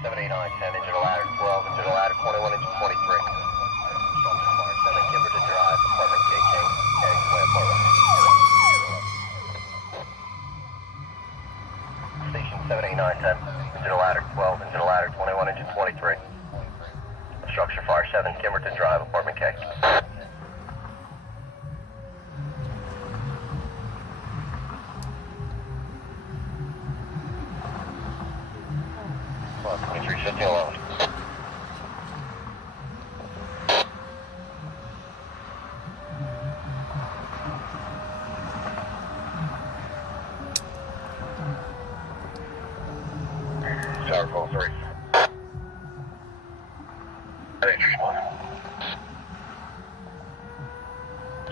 78910, into the ladder 12, into the ladder 21, into 23. Structure fire 7, Kimberton Drive, apartment KK, heading to apartment. Station 78910, into the ladder 12, into the ladder 21, into 23. Structure fire 7, Kimberton Drive, apartment K. Well, 231511. Tower call 3. Entry 1.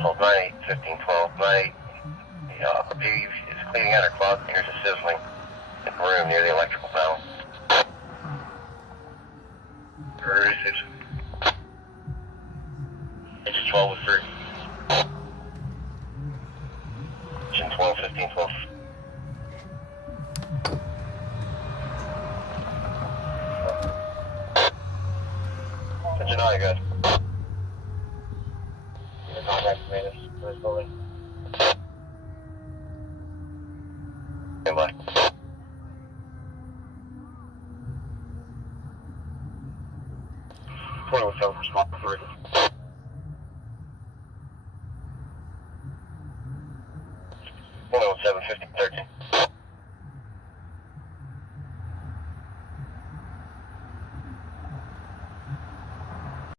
12 9 15 12 9. The PV is cleaning out her closet. Here's a sizzling in the room near the electrical panel. Where is it? Engine 12 with 3. Engine 12 15 12. Engine 9, good. Contact Manus for this building. Stand by. 21-7 response 3. 107 15 13.